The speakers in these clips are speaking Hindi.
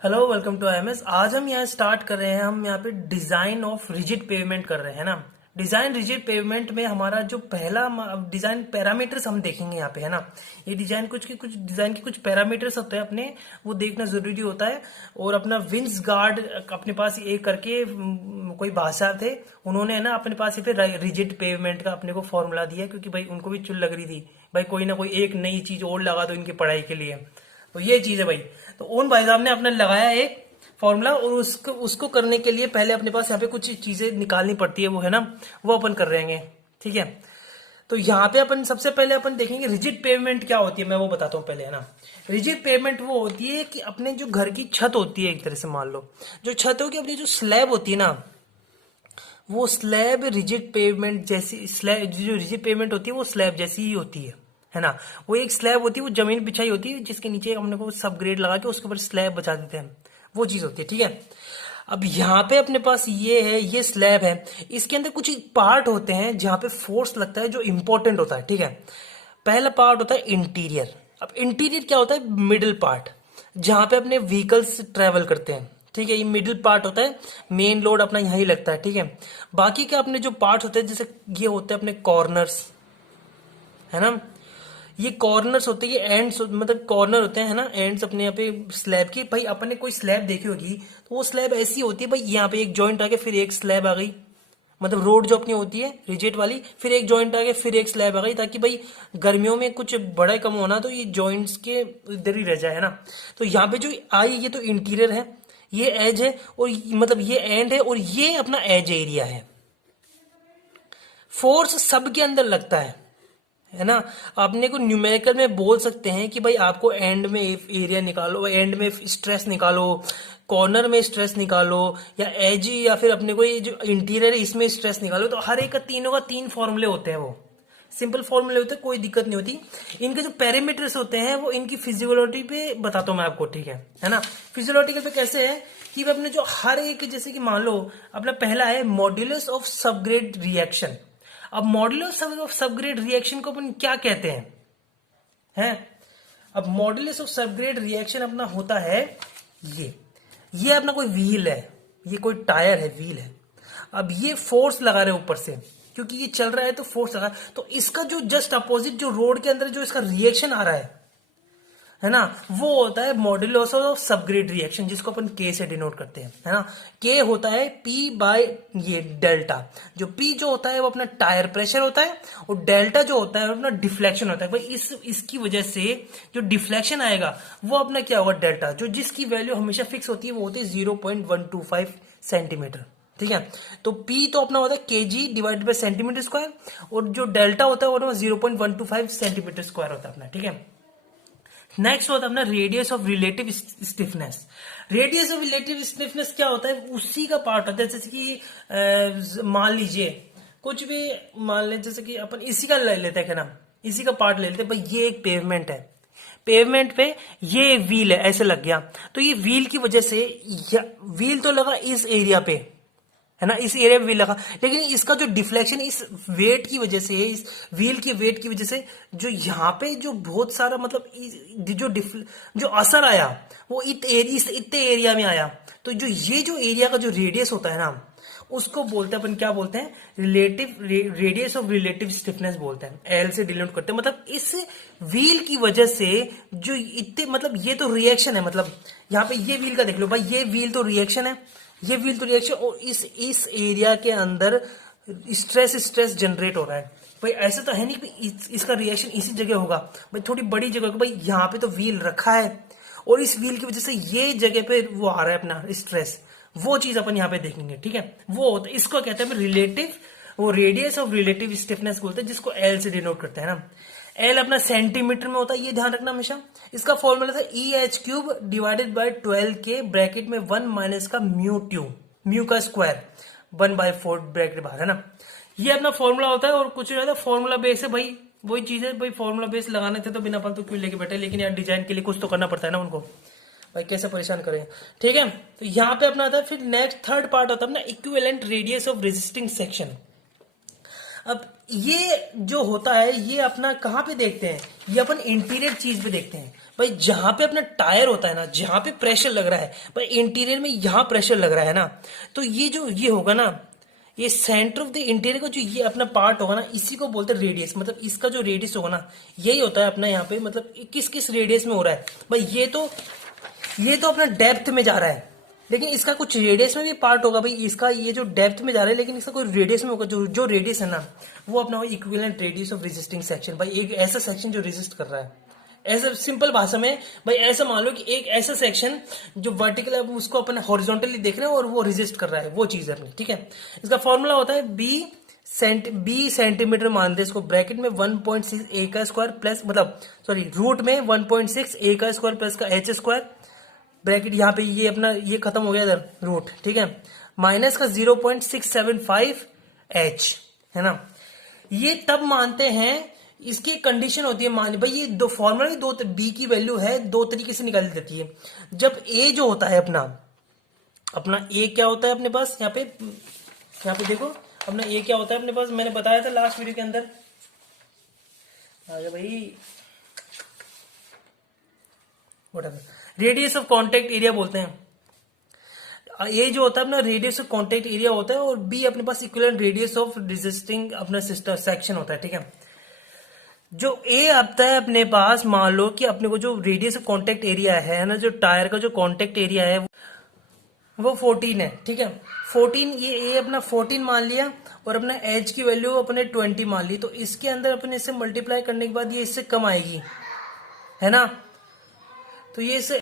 Hello, welcome to IMS. आज हम यहाँ स्टार्ट कर रहे हैं। हम यहाँ पे डिजाइन ऑफ रिजिड पेवमेंट कर रहे हैं ना। डिजाइन रिजिड पेवमेंट में हमारा जो पहला डिजाइन पैरामीटर्स हम देखेंगे यहाँ पे, है ना। ये डिजाइन कुछ डिजाइन के कुछ पैरामीटर्स होते हैं अपने, वो देखना जरूरी होता है। और अपना विंस गार्ड अपने पास एक करके कोई भाषा थे, उन्होंने है ना अपने पास ये पे रिजिड पेवमेंट का अपने को फॉर्मूला दिया, क्योंकि भाई उनको भी चुल लग रही थी भाई कोई ना कोई एक नई चीज और लगा दो इनकी पढ़ाई के लिए। तो ये चीज है भाई। तो उन भाई साहब ने अपने लगाया एक फॉर्मूला, और उसको उसको करने के लिए पहले अपने पास यहाँ पे कुछ चीजें निकालनी पड़ती है, वो है ना, वो अपन कर रहे हैं। ठीक है, तो यहाँ पे अपन सबसे पहले अपन देखेंगे रिजिड पेवमेंट क्या होती है, मैं वो बताता हूँ पहले, है ना। रिजिड पेवमेंट वो होती है कि अपने जो घर की छत होती है, एक तरह से मान लो जो छतों की अपनी जो स्लैब होती है ना, वो स्लैब रिजिड पेवमेंट जैसी, स्लैब जो रिजिड पेवमेंट होती है वो स्लैब जैसी ही होती है ना। वो एक स्लैब होती है, वो जमीन बिछाई होती है, जिसके नीचे हमने को सब ग्रेड लगा के उसके ऊपर स्लैब बचा देते हैं, वो चीज होती है। ठीक है, अब यहाँ पे अपने पास ये है, ये स्लैब है, इसके अंदर कुछ पार्ट होते हैं जहां पे फोर्स लगता है जो इंपॉर्टेंट होता है। ठीक है, पहला पार्ट होता है इंटीरियर। अब इंटीरियर क्या होता है? मिडिल पार्ट, जहां पे अपने व्हीकल्स ट्रेवल करते हैं। ठीक है, ये मिडिल पार्ट होता है, मेन लोड अपना यहीं लगता है। ठीक है, बाकी के अपने जो पार्ट होते हैं, जैसे ये होते हैं अपने कॉर्नर्स, है ना। ये कॉर्नर्स होते हैं, ये एंड्स, मतलब कॉर्नर होते हैं, है ना, एंड्स अपने यहाँ पे स्लैब की। भाई अपने कोई स्लैब देखी होगी, तो वो स्लैब ऐसी होती है भाई, यहाँ पे एक जॉइंट आके फिर एक स्लैब आ गई, मतलब रोड जो अपनी होती है रिजिड वाली, फिर एक जॉइंट आ गया, फिर एक स्लैब आ गई, ताकि भाई गर्मियों में कुछ बड़ा कम होना, तो ये जॉइंट्स के इधर ही रह जाए, है ना। तो यहाँ पे जो आई, ये तो इंटीरियर है, ये एज है, और मतलब ये एंड है, और ये अपना एज एरिया है। फोर्स सबके अंदर लगता है ना। अपने को न्यूमेरिकल में बोल सकते हैं कि भाई आपको एंड में एरिया निकालो, एंड में स्ट्रेस निकालो, कॉर्नर में स्ट्रेस निकालो, या एज, या फिर अपने को ये जो इंटीरियर है इसमें स्ट्रेस निकालो। तो हर एक का तीनों का तीन फॉर्मूले होते हैं, वो सिंपल फॉर्मूले होते हैं, कोई दिक्कत नहीं होती। इनके जो पैरामीटर्स होते हैं वो इनकी फिजियोलॉजी पे बताता हूं मैं आपको। ठीक है ना। फिजियोलॉजिकल पे कैसे है कि अपने जो हर एक, जैसे कि मान लो अपना पहला है मॉड्यूलस ऑफ सबग्रेड रिएक्शन। अब मॉड्यूलस ऑफ सबग्रेड रिएक्शन को अपन क्या कहते हैं? अब मॉड्यूलस ऑफ सबग्रेड रिएक्शन अपना होता है ये अपना कोई व्हील है, ये कोई टायर है, व्हील है। अब ये फोर्स लगा रहे ऊपर से, क्योंकि ये चल रहा है तो फोर्स लगा, तो इसका जो जस्ट अपोजिट जो रोड के अंदर जो इसका रिएक्शन आ रहा है ना, वो होता है मॉड्यूलस ऑफ सबग्रेड रिएक्शन, जिसको अपन के से डिनोट करते हैं, है ना। के होता है पी बाय ये डेल्टा। जो पी जो होता है वो अपना टायर प्रेशर होता है, और डेल्टा जो होता है अपना डिफ्लेक्शन होता है। भाई इसकी वजह से जो डिफ्लेक्शन आएगा वो अपना क्या होगा? डेल्टा, जो जिसकी वैल्यू हमेशा फिक्स होती है, वो होती है 0.125 सेंटीमीटर। ठीक है, तो P तो अपना होता है KG divided by centimetre square, और जो डेल्टा होता है वो 0.125 सेंटीमीटर स्क्वायर होता है अपना। ठीक है, नेक्स्ट होता है अपना radius of relative stiffness. Radius of relative stiffness क्या होता है? उसी का पार्ट होता है, जैसे कि मान लीजिए कुछ भी मान ले, जैसे कि अपन इसी का ले लेते हैं ना, इसी का पार्ट ले लेते हैं। भाई ये एक पेवमेंट है, पेवमेंट पे ये व्हील है, ऐसे लग गया, तो ये व्हील की वजह से, व्हील तो लगा इस एरिया पे, है ना, इस एरिया में व्हील लगा, लेकिन इसका जो डिफ्लेक्शन इस वेट की वजह से, इस व्हील की वेट की वजह से, जो यहाँ पे जो बहुत सारा मतलब जो असर आया वो इतने एरिया में आया। तो जो एरिया का जो रेडियस होता है ना, उसको बोलते हैं अपन, क्या बोलते हैं? रेडियस ऑफ रिलेटिव स्टिफनेस बोलते हैं, एल से डिनोट करते हैं। मतलब इस व्हील की वजह से जो इतने, मतलब ये तो रिएक्शन है, मतलब यहाँ पे ये व्हील का देख लो भाई, ये व्हील तो रिएक्शन है, ये व्हील तो रिएक्शन, और इस एरिया के अंदर स्ट्रेस जनरेट हो रहा है। भाई ऐसा तो है नहीं कि इसका रिएक्शन इसी जगह होगा, भाई थोड़ी बड़ी जगह। भाई यहाँ पे तो व्हील रखा है, और इस व्हील की वजह से ये जगह पे वो आ रहा है अपना स्ट्रेस, वो चीज अपन यहाँ पे देखेंगे। ठीक है, वो होता है, इसको कहते हैं रिलेटिव, वो रेडियस ऑफ रिलेटिव स्टिफनेस बोलते हैं, जिसको एल से डिनोट करते हैं ना। एल अपना सेंटीमीटर में होता है, ये ध्यान रखना हमेशा। इसका फॉर्मूला था EH³ डिवाइडेड बाय 12 के ब्रैकेट में 1 माइनस का म्यू का स्क्वायर 1/4 ब्रैकेट बाहर, है ना। ये अपना फॉर्मूला होता है, और कुछ नहीं होता, फॉर्मूला बेस है भाई, वही चीज है भाई। फॉर्मूला बेस लगाने थे तो बिना फालतू क्यों लेके बैठे, लेकिन यार डिजाइन के लिए कुछ तो करना पड़ता है ना उनको, भाई कैसे परेशान करें। ठीक है, तो यहाँ पे अपना आता है, फिर नेक्स्ट थर्ड पार्ट होता है अपना equivalent radius of resisting section. अब ये जो होता है, ये अपना कहाँ पे देखते हैं? ये अपन इंटीरियर चीज पे देखते हैं। भाई जहां पे अपना टायर होता है ना, जहां पे प्रेशर लग रहा है भाई इंटीरियर में, यहां प्रेशर लग रहा है ना, तो ये जो ये होगा ना, ये सेंटर ऑफ द इंटीरियर का जो ये अपना पार्ट होगा ना, इसी को बोलते हैं रेडियस। मतलब इसका जो रेडियस होगा ना, यही होता है अपना यहाँ पे, मतलब किस किस रेडियस में हो रहा है भाई। ये तो अपना डेप्थ में जा रहा है, लेकिन इसका कुछ रेडियस में भी पार्ट होगा भाई। इसका ये जो डेप्थ में जा रहा है, लेकिन इसका कोई रेडियस में होगा। जो रेडियस है ना, वो अपना equivalent radius of resisting section भाई। एक ऐसा सेक्शन जो रेजिस्ट कर रहा है, ऐसा सिंपल भाषा में भाई ऐसा मान लो कि एक ऐसा सेक्शन जो वर्टिकल है उसको अपन हॉरिजॉन्टली देख रहे हैं और वो रेजिस्ट कर रहा है, वो चीज है अपनी, ठीक है। इसका फॉर्मूला होता है बी सेंटीमीटर मान दे इसको, ब्रैकेट में 1.6 ए का स्क्वायर प्लस, मतलब सॉरी रूट में 1.6 ए का स्क्वायर प्लस का एच स्क्वायर, ब्रैकेट यहाँ पे ये अपना ये खत्म हो गया इधर रूट, ठीक है, माइनस का 0.675 एच, है ना। ये तब मानते हैं, इसकी कंडीशन होती है, मान भाई ये दो फॉर्मूला, दो बी की वैल्यू है, दो तरीके से निकाली जाती है। जब ए जो होता है अपना अपना ए क्या होता है अपने पास, यहाँ पे देखो अपना ए क्या होता है अपने पास, मैंने बताया था लास्ट वीडियो के अंदर। आजा भाई, रेडियस ऑफ कॉन्टेक्ट एरिया बोलते हैं। ए जो होता है अपना रेडियस ऑफ कॉन्टेक्ट एरिया होता है, और बी अपने पास इक्विवेलेंट रेडियस ऑफ रेजिस्टिंग अपना सिस्टम सेक्शन होता है, ठीक है। जो ए आता है अपने पास, मान लो कि अपने को जो रेडियस ऑफ कॉन्टेक्ट एरिया है ना, जो टायर का जो कॉन्टेक्ट एरिया है वो 14 है, ठीक है। 14, ये ए अपना 14 मान लिया, और अपना एच की वैल्यू अपने 20 मान ली, तो इसके अंदर अपने इससे मल्टीप्लाई करने के बाद ये इससे कम आएगी, है ना। तो ये इससे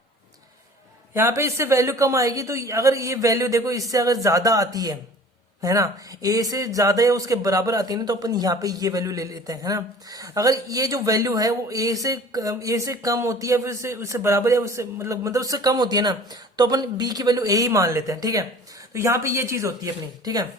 यहाँ पे इससे वैल्यू कम आएगी, तो अगर ये वैल्यू देखो इससे अगर ज्यादा आती है ना, ए से ज्यादा या उसके बराबर आती है ना, तो अपन यहाँ पे ये वैल्यू ले लेते हैं, है ना। अगर ये जो वैल्यू है वो ए से कम होती है, फिर उससे बराबर या उससे मतलब उससे कम होती है ना, तो अपन बी की वैल्यू ए ही मान लेते हैं, ठीक है। तो यहाँ पे ये चीज होती है अपनी, ठीक है।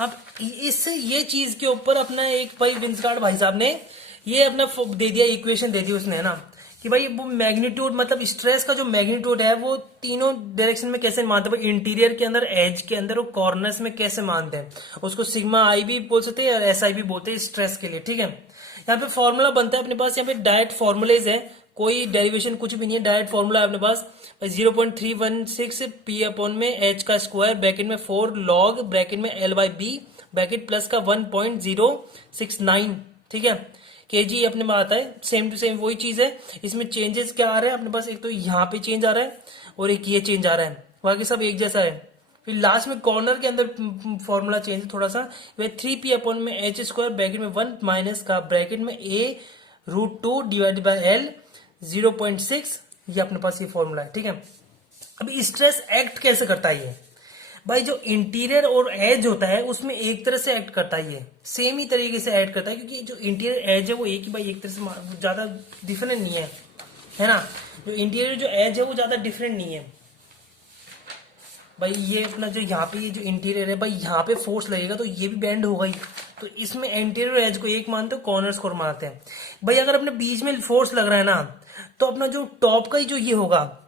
अब इससे ये चीज के ऊपर अपना एक भाई विंसगार्ड भाई साहब ने ये अपना दे दिया, इक्वेशन दे दी उसने, है ना, कि भाई वो मैग्नीट्यूड, मतलब स्ट्रेस का जो मैग्नीट्यूड है वो तीनों डायरेक्शन में कैसे मानते हैं, इंटीरियर के अंदर, एज के अंदर और कॉर्नर्स में कैसे मानते हैं। उसको सिग्मा आई भी बोल सकते हैं और एस आई भी बोलते हैं स्ट्रेस के लिए, ठीक है। यहाँ पे फॉर्मूला बनता है अपने पास, यहाँ पे डायरेक्ट फॉर्मुलेज है, कोई डेरिवेशन कुछ भी नहीं है, डायरेक्ट फॉर्मूला है अपने पास 0.316 पी अपॉन में एच का स्क्वायर, ब्रैकेट में 4 लॉग, ब्रैकेट में L by B, bracket plus का 1.069, ठीक है, केजी अपने में आता है। सेम टू सेम वही चीज है, इसमें चेंजेस क्या आ रहे हैं अपने पास, एक तो यहाँ पे चेंज आ रहा है और एक ये चेंज आ रहा है, बाकी सब एक जैसा है। फिर लास्ट में कॉर्नर के अंदर फॉर्मूला चेंज है थोड़ा सा, वह 3p अपॉन में एच स्क्वायर, ब्रैकेट में 1 माइनस का ब्रैकेट में a √2 डिवाइडेड बाय l 0.6, ये अपने पास ये फॉर्मूला है, ठीक है। अभी स्ट्रेस एक्ट कैसे करता है ये भाई, जो इंटीरियर और एज होता है उसमें एक तरह से एक्ट करता है, ये सेम ही तरीके से एक्ट करता है, क्योंकि जो इंटीरियर एज है वो एक ही भाई एक तरह से ज्यादा डिफरेंट नहीं है ना। जो इंटीरियर जो एज है वो ज्यादा डिफरेंट नहीं है भाई। ये अपना जो यहाँ पे ये जो इंटीरियर है भाई, यहाँ पे फोर्स लगेगा तो ये भी बेंड होगा ही, तो इसमें इंटीरियर एज को एक मानते हो, कॉर्नर्स को मानते हैं भाई। अगर अपने बीच में फोर्स लग रहा है ना, तो अपना जो टॉप का ही जो ये होगा,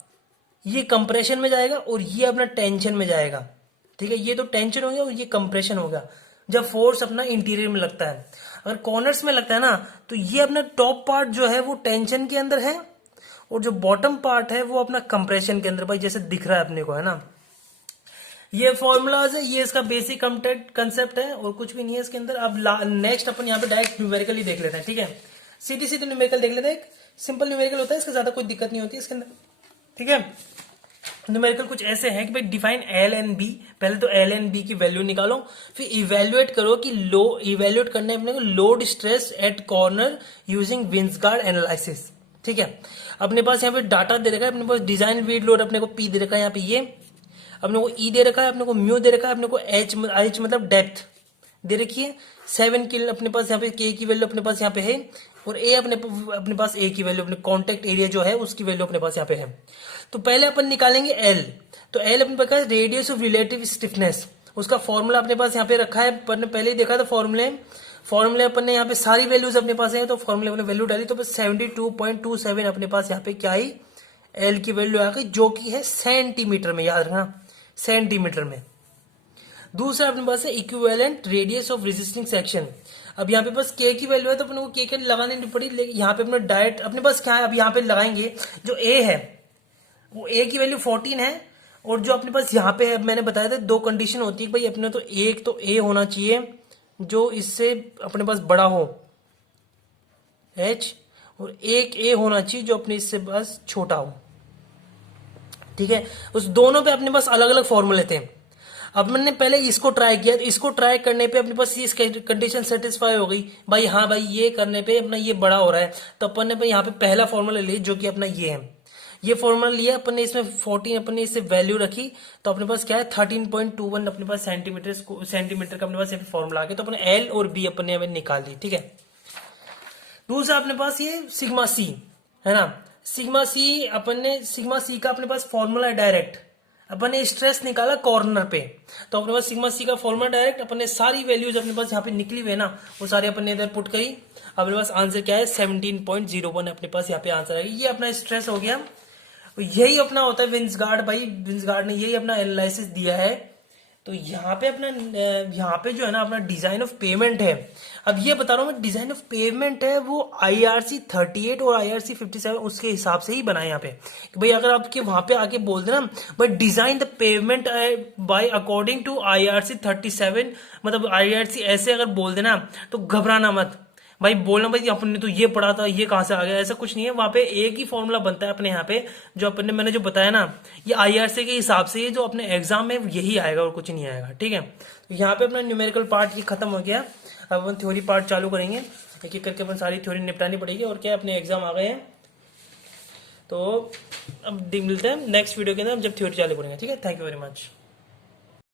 ये कंप्रेशन में जाएगा और ये अपना टेंशन में जाएगा, ठीक है। ये तो टेंशन हो गया और ये कंप्रेशन हो गया जब फोर्स अपना इंटीरियर में लगता है। अगर कॉर्नर्स में लगता है ना, तो ये अपना टॉप पार्ट जो है वो टेंशन के अंदर है, और जो बॉटम पार्ट है वो अपना कंप्रेशन के अंदर, भाई जैसे दिख रहा है अपने को, है ना। ये फॉर्मूलाज है, ये इसका बेसिक कंसेप्ट है और कुछ भी नहीं है इसके अंदर। अब नेक्स्ट अपन यहाँ पे डायरेक्ट न्यूमेरिकल ही देख लेते हैं, ठीक है। सीधी सीधी न्यूमेरिकल देख लेते हैं, एक सिंपल न्यूमेरिकल होता है, इसका ज्यादा कोई दिक्कत नहीं होती इसके अंदर, ठीक है। न्यूमेरिकल कुछ ऐसे हैं कि भाई डिफाइन एल एंड बी, पहले तो एल एंड बी की वैल्यू निकालो, फिर इवेल्युएट करो कि इवेल्युएट करने अपने को load stress at corner using विंसगार्ड एनालिसिस, ठीक है। अपने पास यहाँ पे डाटा दे रखा है, अपने पास डिजाइन वेट लोड अपने को पी दे रखा है, यहाँ पे ये अपने को ई दे रखा है, अपने को म्यू दे रखा है, अपने को एच मतलब डेप्थ दे रखी है 7 की अपने पास, यहाँ पे के की वैल्यू अपने पास यहाँ पे है, और ए अपने पास ए की वैल्यू, अपने कॉन्टेक्ट एरिया जो है उसकी वैल्यू अपने पास यहाँ पे है। तो पहले अपन निकालेंगे एल, तो एल अपने पास रेडियस ऑफ रिलेटिव स्टिफनेस, उसका फॉर्मूला अपने पास यहाँ पे रखा है, अपन ने पहले ही देखा था फॉर्मूले अपन ने यहाँ पे सारी वैल्यूज अपने पास है, तो फॉर्मूले अपने वैल्यू डाली, तो 72.27 अपने पास यहाँ पे क्या आई, एल की वैल्यू आ गई, जो कि है सेंटीमीटर में, याद रखना सेंटीमीटर में। दूसरा अपने पास है equivalent radius of resisting section. अब यहाँ पे बस के की वैल्यू है तो अपने को के लगाने नहीं पड़ी, लेकिन यहाँ पे अपने डायरेक्ट अपने पास क्या है, अब यहाँ पे लगाएंगे जो ए है वो ए की वैल्यू 14 है, और जो अपने पास यहाँ पे है मैंने बताया था दो कंडीशन होती है भाई अपने, तो एक तो ए होना चाहिए जो इससे अपने पास बड़ा हो एच, और एक ए होना चाहिए जो अपने इससे बस छोटा हो। ठीक है, उस दोनों पे अपने पास अलग अलग फॉर्मूले थे। अब मैंने पहले इसको ट्राई किया, तो इसको ट्राई करने पे अपने पास ये कंडीशन सेटिस्फाई हो गई भाई, हाँ भाई ये करने पे अपना ये बड़ा हो रहा है, तो अपन ने यहाँ पे पहला फॉर्मूला लिया जो कि अपना ये है, ये फॉर्मूला लिया अपन ने, इसमें 14 अपन ने इससे वैल्यू रखी, तो अपने पास क्या है 13.21 अपने पास सेंटीमीटर का अपने पास फॉर्मूला आ गया, तो अपने एल और बी अपन ने हमें निकाल दी। ठीक है, दूसरा अपने पास ये सिग्मा सी है ना, सिग्मा सी अपन ने सिग्मा सी का अपने पास फॉर्मूला है डायरेक्ट, अपन ने स्ट्रेस निकाला कॉर्नर पे, तो अपने पास सिग्मा सी का फॉर्मूला डायरेक्ट, अपन ने सारी वैल्यूज अपने पास यहाँ पे निकली हुई है ना, वो सारी अपन ने इधर पुट करी, अपने पास आंसर क्या है 17.01 अपने पास यहाँ पे आंसर आएगा। ये अपना स्ट्रेस हो गया, यही अपना होता है विंसगार्ड, भाई विंसगार्ड ने यही अपना एनालिसिस दिया है। तो यहाँ पे अपना यहाँ पे जो है ना अपना डिजाइन ऑफ पेमेंट है, अब ये बता रहा हूँ मैं, डिजाइन ऑफ पेमेंट है वो IRC 38 और IRC 57 उसके हिसाब से ही बना है यहाँ पे, कि भाई अगर आपके वहां पे आके बोल देना भाई design the payment by according to IRC 37, मतलब IRC ऐसे अगर बोल देना तो घबराना मत भाई, बोलना भाई अपन ने तो ये पढ़ा था ये कहां से आ गया, ऐसा कुछ नहीं है, वहां पे एक ही फॉर्मूला बनता है अपने यहाँ पे, जो अपन ने मैंने जो बताया ना ये IRC के हिसाब से, ये जो अपने एग्जाम में यही आएगा और कुछ नहीं आएगा। ठीक है, तो यहाँ पे अपना न्यूमेरिकल पार्ट ये खत्म हो गया, अब अपन थ्योरी पार्ट चालू करेंगे, एक एक करके अपन सारी थ्योरी निपटानी पड़ेगी, और क्या अपने एग्जाम आ गए हैं, तो अब मिलते हैं नेक्स्ट वीडियो के अंदर जब थ्योरी चालू करेंगे। ठीक है, थैंक यू वेरी मच।